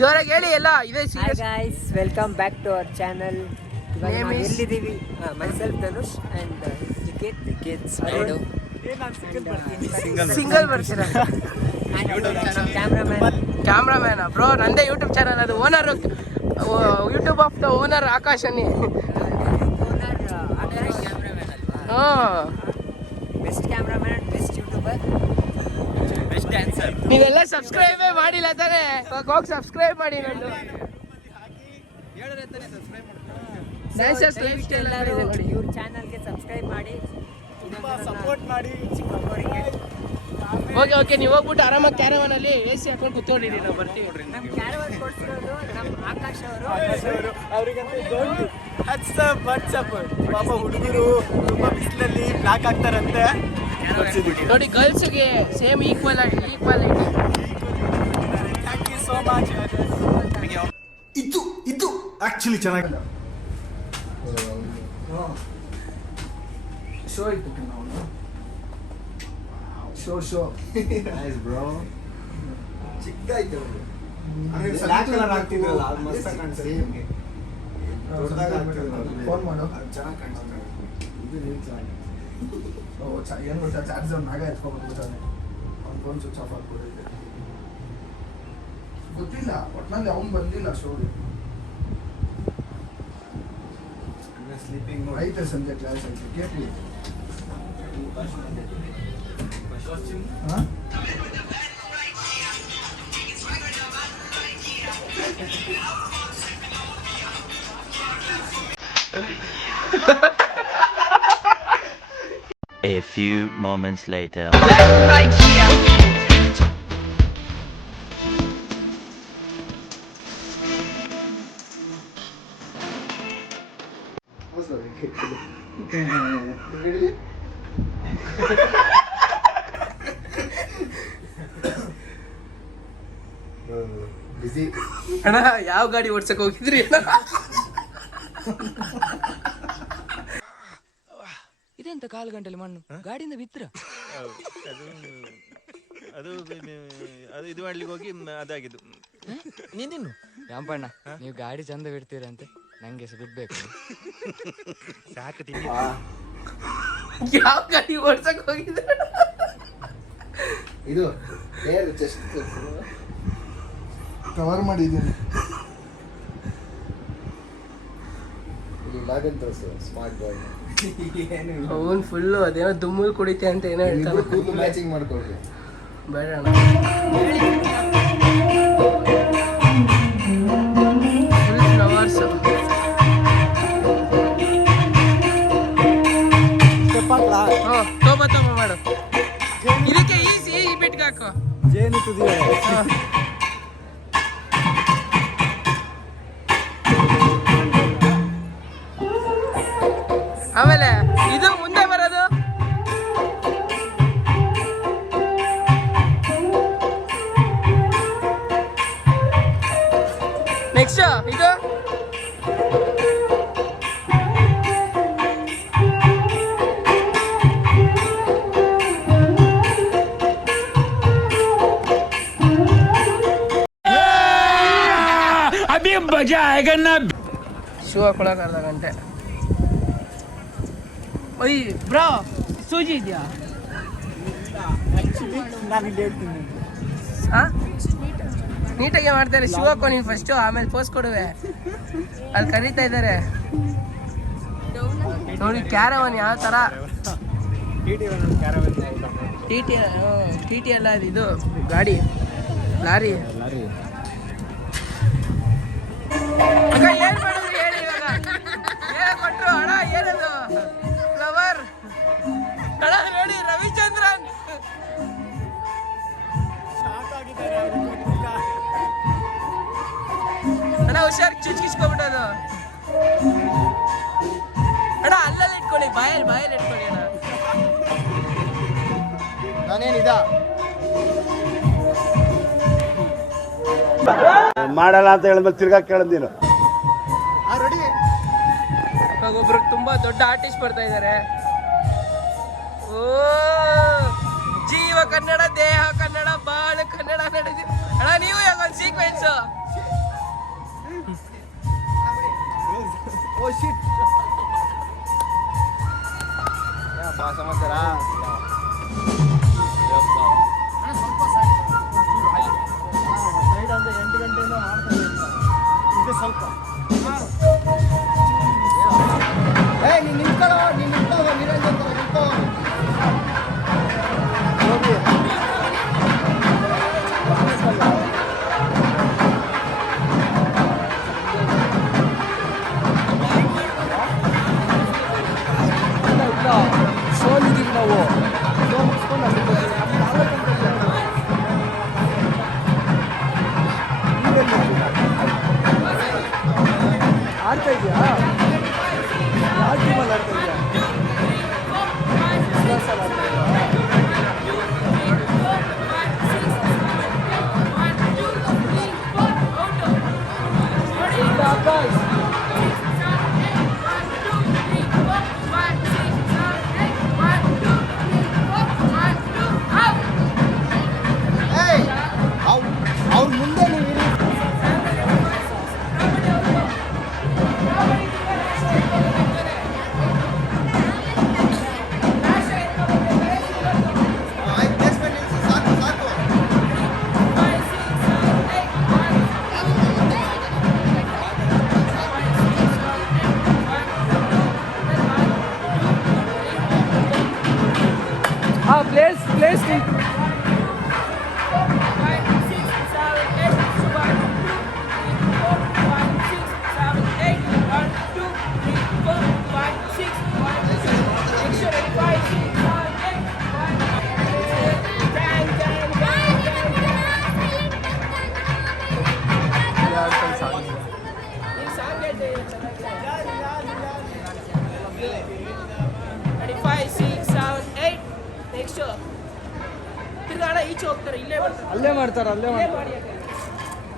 ಜೋರಾಗಿ ಹೇಳಿ ಎಲ್ಲ ಇದೆ. Hi guys, welcome back to our channel. Name is ಎಲ್ಲಿದ್ದೀವಿ? Myself Dhanush and Niket Saidu. Single ಬರ್ತೀರಾ? ಕ್ಯಾಮ್ರಾಮ್ಯಾನ್ ಬ್ರೋ, ನಂದೇ ಯೂಟ್ಯೂಬ್ ಚಾನಲ್ ಅದು. Owner YouTube of the owner Akash ಅನ್ನಿ. Best cameraman, best YouTuber, best dancer. ನೀವೆಲ್ಲ ಸಬ್ಸ್ಕ್ರೈಬೇ ಮಾಡಿಲ್ಲ ತಾನೆ? ಹೋಗಿ ಸಬ್ಸ್ಕ್ರೈಬ್ ಮಾಡಿ. ನಂದು ಡ್ಯಾನ್ಸರ್ಸ್ ಲೈಫ್ ಸ್ಟೈಲ್ ಇವ್ರ ಚಾನಲ್ಗೆ ಸಬ್ಸ್ಕ್ರೈಬ್ ಮಾಡಿ, ಸಪೋರ್ಟ್ ಮಾಡಿ. ಓಕೆ ನೀವು ಹೋಗ್ಬಿಟ್ಟು ಆರಾಮಾಗಿ ಕ್ಯಾರವಾನಲ್ಲಿ AC ಹಾಕೊಂಡು ಕೂತ್ಕೊಂಡಿರಿ, ನಾವು ಬರ್ತೀವಿ. ನಮ್ಮ ಕ್ಯಾರವಾನ್ ಕೊಡ್ತಿರೋದು ನಮ್ಮ ಆಕಾಶ್ ಅವರು. ಅವರಿಗಂತೂ ದೊಡ್ಡ ವಾಟ್ಸಪ್ ಪಾಪ ಹುಡುಗರು ತುಂಬಾ ಬಿಸಿಲಲ್ಲಿ ಬ್ಲಾಕ್ ಆಗ್ತಾರಂತೆ. ನೋಡಿ, ಗರ್ಲ್ಸ್ಗೆ same equality. Thank you so much. ಇದು ಆಕ್ಚುಲಿ ಚೆನ್ನಾಗಿದೆ. ಶೋ ಇತ್ತು ನಾವು. Show nice bro. ಚಿಕ್ಕದಾಯ್ತು. ಅಂದ್ರೆ ಬ್ಲಾಕ್ ಕಲರ್ ಆಗ್ತಿದ್ರಲ್ಲ, ಅದು ಮಸ್ತ್ ಕಾಣಿಸುತ್ತೆ. ದೊಡ್ಡದಾಗಿ ಆಗ್ತಿದ್ರಲ್ಲ, ಫೋನ್ ಮಾಡು. ಚೆನ್ನಾಗಿ ಕಾಣಿಸುತ್ತೆ. ಇದು ನೀನು ಚೆನ್ನಾಗಿ ಏನು ಗೊತ್ತಾ, ಚಾರ್ಜರ್ ನಾಗ ಎತ್ಕೊಬಿಟ್ಟಿದ್ದಾನೆ. ಅವ್ನು ಫೋನ್ ಸ್ವಿಚ್ ಆಫ್ ಆಗ್ಬಿಟ್ಟಿದ್ದೆ. ಗೊತ್ತಿಲ್ಲ, ಒಟ್ಟಿನಲ್ಲಿ ಅವ್ನು ಬಂದಿಲ್ಲ ಶೋಗೆ. ಸ್ಲೀಪಿಂಗ್ ಮೋಡ್ ಐತೆ ಸಂಜೆ ಕ್ಲಾಸ್ ಐತೆ, ಕೇಳಿ. ಹಾಂ A few moments later. ಬಿಸಿ. ಅಣ್ಣ, ಯಾವ ಗಾಡಿ ಓಡ್ಸಕ್ ಹೋಗಿದ್ರಿ? ಇದೆಂತ ಕಾಲು ಗಂಟೆಲಿ ಮಣ್ಣು ಗಾಡಿಯಿಂದ ಬಿತ್ರ. ಅದು ಇದು ಮಾಡ್ಲಿಕ್ಕೆ ಹೋಗಿ ಅದಾಗಿದ್ದು. ನೀನು ಯಾಂಪಣ್ಣ, ನೀವು ಗಾಡಿ ಚಂದ ಬಿಡ್ತೀರಂತೆ, ನಂಗೆ ಬಿಡ್ಬೇಕು. ಸಾಕು ತಿಂಡಿ. ಯಾವ ಗಾಡಿ ಓಡ್ಸಕ್ ಹೋಗಿದ್ರ? ಇದು ಚೆಸ್ಟ್ ಕವರ್ ಮಾಡಿದ್ದೀನಿ. Smart boy. ಅವನ್ ಫುಲ್ಲು ಅದೇನೋ ದುಮ್ಮಲ್ ಕುಡಿತೆ ಅಂತ ಏನೋ ಹೇಳ್ತಾನೆ. ಮ್ಯಾಚಿಂಗ್ ಮಾಡ್ಕೊಳ್ರಿ. ಬೇಡ ಅಣ್ಣ, ಫುಲ್ ಫ್ಲವರ್ಸ್. ತೋಬ ಮಾಡು. ಇದಕ್ಕೆ ಈ ಬಿಟ್ಗೆ ಹಾಕು. ಜೇನು ತುದಿಯ ಆಮೇಲೆ ಇದು ಮುಂದೆ ಬರೋದು. ನೆಕ್ಸ್ಟ್ ಇದು ಅಭಿ ಮಜಾ ಆएगा ना. ಶೂ ಹಾಕೊಳಕ್ ಅರ್ಧ ಗಂಟೆ. ಒಯ್ ಬ್ರೋ, ಸೂಜಿ ಇದೆಯಾ? ನಾನು ಹೇಳ್ತೀನಿ. ನೀಟಾಗಿ ಮಾಡ್ತಾರೆ. ಶೂ ಹಾಕೋ ನೀನು ಫಸ್ಟು, ಆಮೇಲೆ ಪೋಸ್ ಕೊಡುವೆ. ಅಲ್ಲಿ ಕರೀತಾ ಇದ್ದಾರೆ ನೋಡಿ. ಕ್ಯಾರವನ್ ಯಾವ ಥರ ಟಿ ಟಿ ಅಲ್ಲ, ಇದು ಗಾಡಿ, ಲಾರಿ. ಏನ್ ಮಾಡಿದ್ರಿ ಹೇಳಿ ಇವಾಗ? ಏನ ಕೊಟ್ರು ಅಣ್ಣ? ಏನದು ಫ್ಲವರ್ ಅಣ್ಣ? ನೋಡಿ, ರವಿಚಂದ್ರನ್ ಅಣ್ಣ, ಹುಷಾರ್, ಚುಚ್ಕಿಸ್ಕೊಬಿಟ್ಟದು ಅಣ್ಣ. ಅಲ್ಲಲ್ಲಿ ಇಟ್ಕೊಳ್ಳಿ, ಬಾಯಲ್ಲಿ ಇಟ್ಕೊಳ್ಳಿ ಅಣ್ಣ. ನಾನೇನಿದ ಮಾಡಲ್ಲ ಅಂತ ಹೇಳಿದ್ಮೇಲೆ ತಿರ್ಗಾ ಕೇಳದ್ ನೀನು. ಒಬ್ರು ತುಂಬಾ ದೊಡ್ಡ ಆರ್ಟಿಸ್ಟ್ ಬರ್ತಾ ಇದ್ದಾರೆ. ಓ, ಜೀವ ಕನ್ನಡ, ದೇಹ ಕನ್ನಡ, ಬಾಳು ಕನ್ನಡ ನಡೆದಿ ಅಣ್ಣ. ನೀವು ಯಾಕೊಂದು ಸೀಕ್ವೆನ್ಸ್ ಓ ಶಿಟ್ ಸಮಾಚಾರ ಸೈಡ್ ಅಂತ 8 ಗಂಟೆಯಿಂದ ಮಾಡ್ತಾರೆ ಇದು ಸ್ವಲ್ಪ ನೀನು ನಿಂತ್ಕೊಳ್ಳೋ ನಿರಂಜನ್ ನಿಂತ್ಕೋ ಹೋಗಿ ಸೋಲಿದ್ದೀವಿ ನಾವು ಆಡ್ತಾ ಇದೆಯಾ ಯಾವ ಟೀಮಲ್ಲಿ ಆಡ್ತಾ ಇದೆಯಾ ಅವ್ರ ಮುಂದೆ ನೀವು ಪ್ಲೇಸ್ ಈಚೆ ಹೋಗ್ತಾರೆ ಇಲ್ಲೇ ಬರ್ತಾರೆ ಅಲ್ಲೇ ಮಾಡ್ತಾರೆ ಅಲ್ಲೇ ಮಾಡ್ತಾರೆ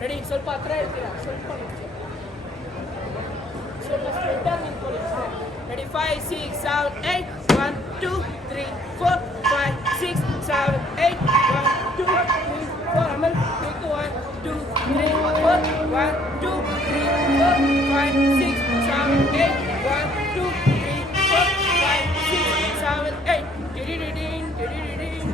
ರೆಡಿ ಸ್ವಲ್ಪ ಹತ್ರ ಹೇಳ್ತೀರಾ ಸ್ವಲ್ಪ ಸ್ಟ್ರೈಟ್ ಆಗಿ ನಿಂತ್ಕೊಳ್ಳಿ ರೆಡಿ 5 6 7 8 1 2 3 4 5 6 7 8 1 2 3 4 ಆಮೇಲೆ 1 2 3 4 1 2 3 4 5 6 7 8 1 2 3 4 5 6 7 8 ಡಿಡಿಡಿಡಿನ್ ಡಿಡಿಡಿಡಿನ್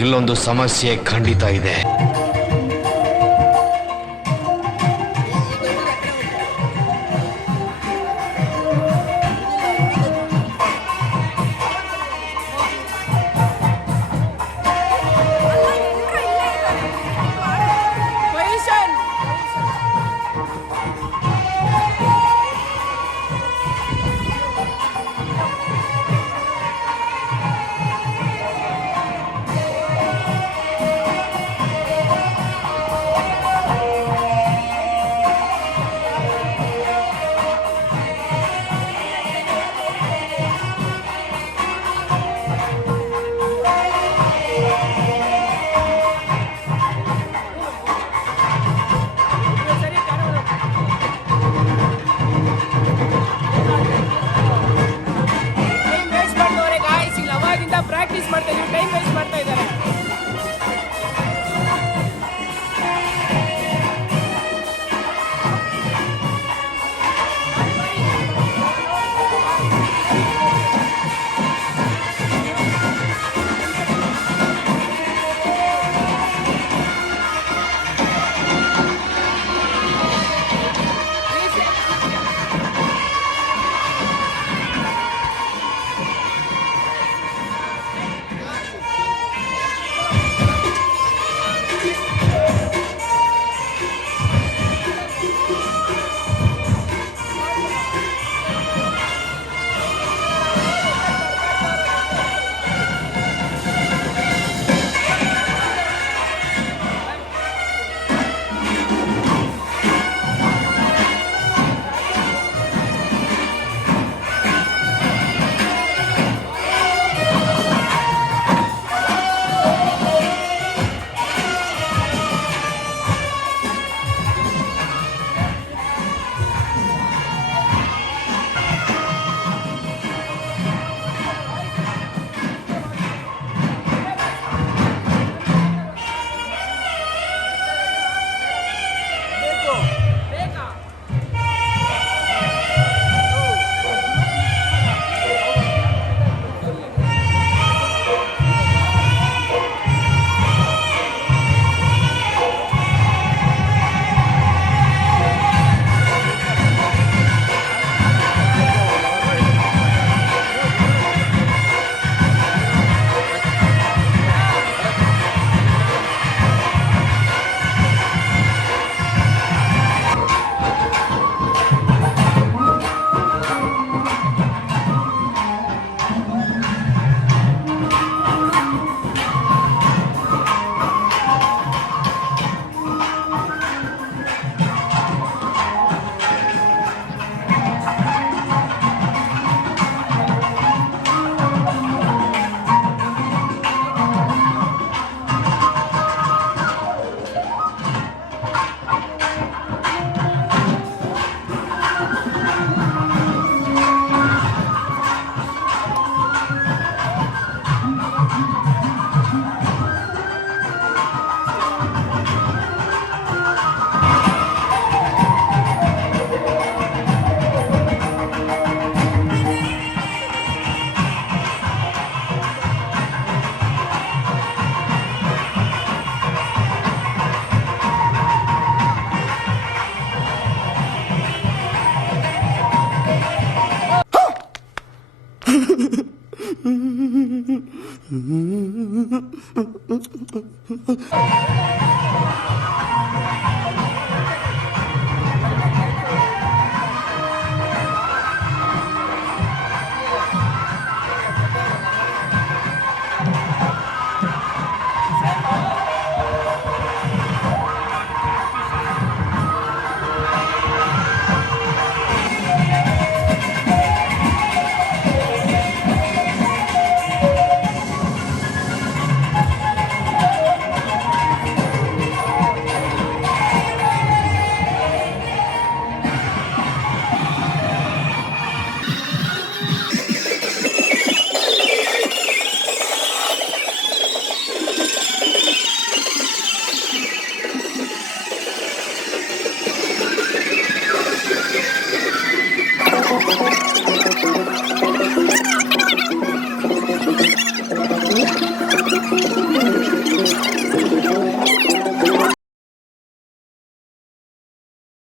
ಇಲ್ಲೊಂದು ಸಮಸ್ಯೆ ಖಂಡಿತ ಇದೆ.